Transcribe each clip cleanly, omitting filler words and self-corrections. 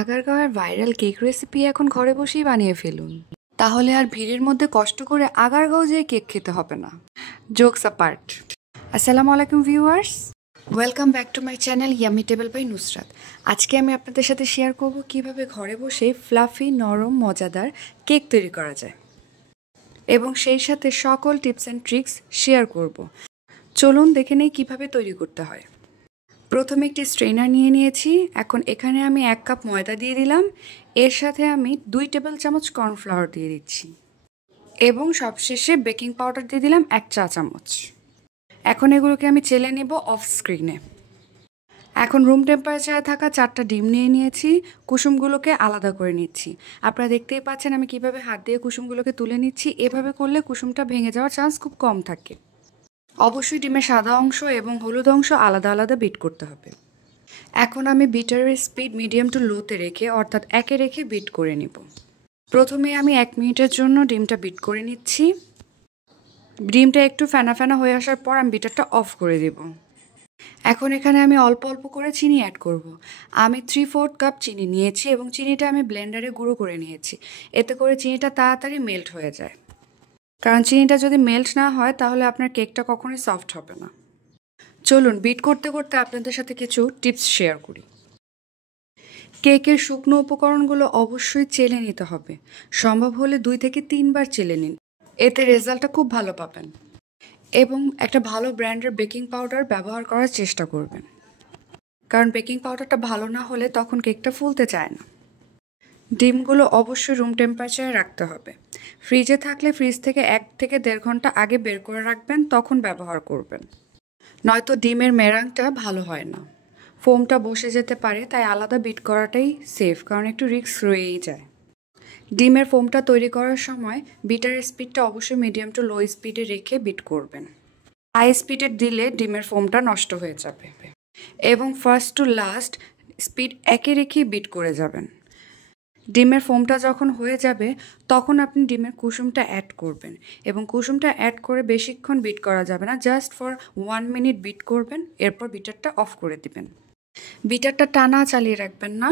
আগারগাঁওয়ের viral cake recipe এখন ঘরে বসেই বানিয়ে ফেলুন। তাহলে আর ভিড়ের মধ্যে কষ্ট করে আগারগাঁও যেয়ে কেক খেতে হবে না। Jokes apart. আসসালামু আলাইকুম viewers, welcome back to my channel Yummy Table by Nusrat. আজকে আমি আপনাদের সাথে শেয়ার করব কিভাবে ঘরে বসে ফ্লাফি, নরম, মজাদার কেক তৈরি করা যায় এবং সেই সাথে সকল টিপস অ্যান্ড ট্রিক্স শেয়ার করব। চলুন দেখে নেই কীভাবে তৈরি করতে হয়। প্রথমে একটি স্ট্রেনার নিয়ে নিয়েছি। এখন এখানে আমি 1 কাপ ময়দা দিয়ে দিলাম। এর সাথে আমি 2 টেবিল চামচ কর্নফ্লাওয়ার দিয়ে দিচ্ছি এবং সবশেষে বেকিং পাউডার দিয়ে দিলাম 1 চা চামচ। এখন এগুলোকে আমি চেলে নেব অফ স্ক্রিনে। এখন রুম টেম্পারেচারে থাকা 4টা ডিম নিয়ে নিয়েছি। কুসুমগুলোকে আলাদা করে নিচ্ছি। আপনারা দেখতেই পাচ্ছেন আমি কিভাবে হাত দিয়ে কুসুমগুলোকে তুলে নিচ্ছি। এভাবে করলে কুসুমটা ভেঙে যাওয়ার চান্স খুব কম থাকে। অবশ্যই ডিমের সাদা অংশ এবং হলুদ অংশ আলাদা আলাদা বিট করতে হবে। এখন আমি বিটারের স্পিড মিডিয়াম টু লোতে রেখে অর্থাৎ 1-এ রেখে বিট করে নিব। প্রথমে আমি 1 মিনিটের জন্য ডিমটা বিট করে নিচ্ছি। ডিমটা একটু ফেনা ফেনা হয়ে আসার পর আমি বিটারটা অফ করে দেব। এখন এখানে আমি অল্প অল্প করে চিনি অ্যাড করব। আমি 3/4 কাপ চিনি নিয়েছি এবং চিনিটা আমি ব্লেন্ডারে গুঁড়ো করে নিয়েছি। এতে করে চিনিটা তাড়াতাড়ি মেল্ট হয়ে যায়, কারণ চিনিটা যদি মেল্ট না হয় তাহলে আপনার কেকটা কখনোই সফট হবে না। চলুন বিট করতে করতে আপনাদের সাথে কিছু টিপস শেয়ার করি। কেকের শুকনো উপকরণগুলো অবশ্যই চেলে নিতে হবে। সম্ভব হলে 2 থেকে 3 বার চেলে নিন, এতে রেজাল্টটা খুব ভালো পাবেন। এবং একটা ভালো ব্র্যান্ডের বেকিং পাউডার ব্যবহার করার চেষ্টা করবেন, কারণ বেকিং পাউডারটা ভালো না হলে তখন কেকটা ফুলতে চায় না। ডিমগুলো অবশ্যই রুম টেম্পারেচারে রাখতে হবে। ফ্রিজে থাকলে ফ্রিজ থেকে 1 থেকে 1.5 ঘন্টা আগে বের করে রাখবেন, তখন ব্যবহার করবেন। নয়তো ডিমের মেরাংটা ভালো হয় না, ফোমটা বসে যেতে পারে। তাই আলাদা বিট করাটাই সেফ, কারণ একটু রিস্ক রয়েই যায়। ডিমের ফোমটা তৈরি করার সময় বিটারের স্পিডটা অবশ্যই মিডিয়াম টু লো স্পিডে রেখে বিট করবেন। হাই স্পিডে দিলে ডিমের ফোমটা নষ্ট হয়ে যাবে। এবং ফার্স্ট টু লাস্ট স্পিড 1-এ রেখেই বিট করে যাবেন। ডিমের ফোমটা যখন হয়ে যাবে তখন আপনি ডিমের কুসুমটা অ্যাড করবেন এবং কুসুমটা অ্যাড করে বেশিক্ষণ বিট করা যাবে না, জাস্ট ফর 1 মিনিট বিট করবেন। এরপর বিটারটা অফ করে দিবেন। বিটারটা টানা চালিয়ে রাখবেন না,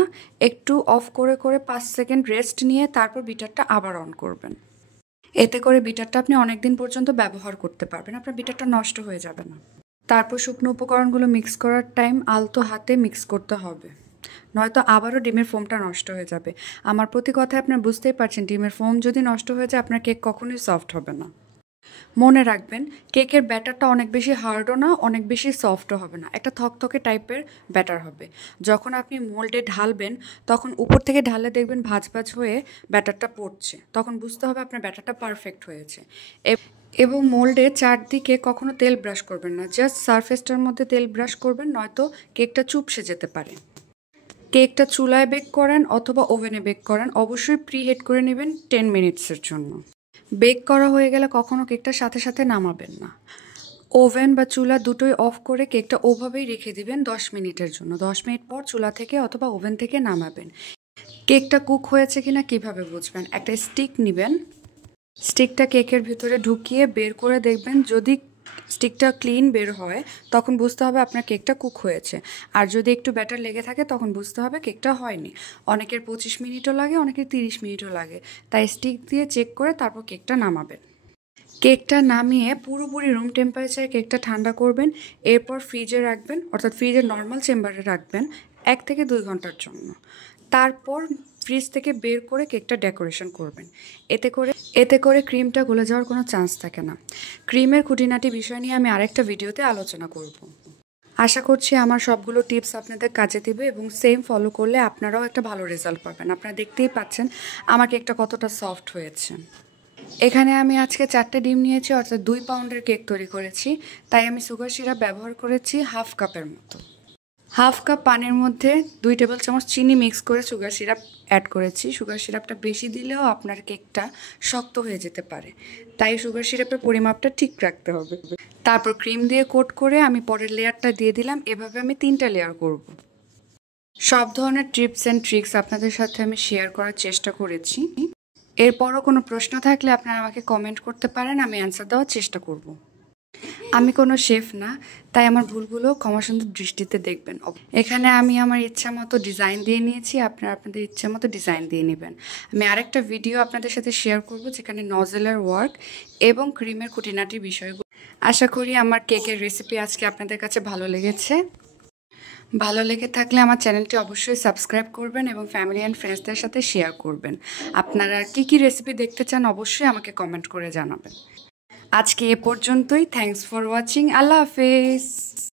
একটু অফ করে করে 5 সেকেন্ড রেস্ট নিয়ে তারপর বিটারটা আবার অন করবেন। এতে করে বিটারটা আপনি অনেক দিন পর্যন্ত ব্যবহার করতে পারবেন, আপনার বিটারটা নষ্ট হয়ে যাবে না। তারপর শুকনো উপকরণগুলো মিক্স করার টাইম আলতো হাতে মিক্স করতে হবে, নয়তো আবারও ডিমের ফোমটা নষ্ট হয়ে যাবে। আমার প্রতি কথায় আপনারা বুঝতেই পারছেন, ডিমের ফোম যদি নষ্ট হয়ে যায় আপনার কেক কখনোই সফট হবে না। মনে রাখবেন, কেকের ব্যাটারটা অনেক বেশি হার্ডও না, অনেক বেশি সফটও হবে না, একটা থকথকে টাইপের ব্যাটার হবে। যখন আপনি মোল্ডে ঢালবেন তখন উপর থেকে ঢালে দেখবেন ভাঁজ ভাঁজ হয়ে ব্যাটারটা পড়ছে, তখন বুঝতে হবে আপনার ব্যাটারটা পারফেক্ট হয়েছে। এবং মোল্ডে চারদিকে কখনো তেল ব্রাশ করবেন না, জাস্ট সারফেসটার মধ্যে তেল ব্রাশ করবেন, নয়তো কেকটা চুপসে যেতে পারে। কেকটা চুলায় বেক করেন অথবা ওভেনে বেক করেন, অবশ্যই প্রিহিট করে নেবেন 10 মিনিটসের জন্য। বেক করা হয়ে গেলে কখনো কেকটা সাথে সাথে নামাবেন না। ওভেন বা চুলা দুটোই অফ করে কেকটা ওভাবেই রেখে দিবেন 10 মিনিটের জন্য। 10 মিনিট পর চুলা থেকে অথবা ওভেন থেকে নামাবেন। কেকটা কুক হয়েছে কিনা কিভাবে বুঝবেন? একটা স্টিক নেবেন, স্টিকটা কেকের ভিতরে ঢুকিয়ে বের করে দেখবেন। যদি স্টিকটা ক্লিন বের হয় তখন বুঝতে হবে আপনার কেকটা কুক হয়েছে। আর যদি একটু ব্যাটার লেগে থাকে তখন বুঝতে হবে কেকটা হয়নি। অনেকের 25 মিনিটও লাগে, অনেকের 30 মিনিটও লাগে। তাই স্টিক দিয়ে চেক করে তারপর কেকটা নামাবেন। কেকটা নামিয়ে পুরোপুরি রুম টেম্পারেচারে কেকটা ঠান্ডা করবেন। এরপর ফ্রিজে রাখবেন, অর্থাৎ ফ্রিজের নর্মাল চেম্বারে রাখবেন 1 থেকে 2 ঘন্টার জন্য। তারপর ফ্রিজ থেকে বের করে কেকটা ডেকোরেশন করবেন। এতে করে ক্রিমটা গলে যাওয়ার কোনো চান্স থাকে না। ক্রিমের খুঁটিনাটি বিষয় নিয়ে আমি আরেকটা ভিডিওতে আলোচনা করব। আশা করছি আমার সবগুলো টিপস আপনাদের কাজে দেবে এবং সেম ফলো করলে আপনারাও একটা ভালো রেজাল্ট পাবেন। আপনারা দেখতেই পাচ্ছেন আমার কেকটা কতটা সফট হয়েছে। এখানে আমি আজকে 4টে ডিম নিয়েছি, অর্থাৎ 2 পাউন্ডের কেক তৈরি করেছি। তাই আমি সুগার সিরাপ ব্যবহার করেছি 1/2 কাপের মতো। 1/2 কাপ পানির মধ্যে 2 টেবিল চামচ চিনি মিক্স করে সুগার সিরাপ অ্যাড করেছি। সুগার সিরাপটা বেশি দিলেও আপনার কেকটা শক্ত হয়ে যেতে পারে, তাই সুগার সিরাপের পরিমাপটা ঠিক রাখতে হবে। তারপর ক্রিম দিয়ে কোট করে আমি পরের লেয়ারটা দিয়ে দিলাম। এভাবে আমি 3টা লেয়ার করব। সব ধরনের টিপস অ্যান্ড ট্রিক্স আপনাদের সাথে আমি শেয়ার করার চেষ্টা করেছি। এরপরও কোনো প্রশ্ন থাকলে আপনারা আমাকে কমেন্ট করতে পারেন, আমি অ্যান্সার দেওয়ার চেষ্টা করব। আমি কোনো শেফ না, তাই আমার ভুলগুলো ক্ষমাসুন্দর দৃষ্টিতে দেখবেন। এখানে আমি আমার ইচ্ছা মতো ডিজাইন দিয়ে নিয়েছি, আপনারা আপনাদের ইচ্ছা মতো ডিজাইন দিয়ে নেবেন। আমি আরেকটা ভিডিও আপনাদের সাথে শেয়ার করব যেখানে নজেলের ওয়ার্ক এবং ক্রিমের খুঁটিনাটি বিষয়গুলো। আশা করি আমার কেকের রেসিপি আজকে আপনাদের কাছে ভালো লেগেছে। ভালো লেগে থাকলে আমার চ্যানেলটি অবশ্যই সাবস্ক্রাইব করবেন এবং ফ্যামিলি অ্যান্ড ফ্রেন্ডসদের সাথে শেয়ার করবেন। আপনারা কী রেসিপি দেখতে চান অবশ্যই আমাকে কমেন্ট করে জানাবেন। আজকে এ পর্যন্তই। Thanks for watching. আল্লাহ হাফেজ।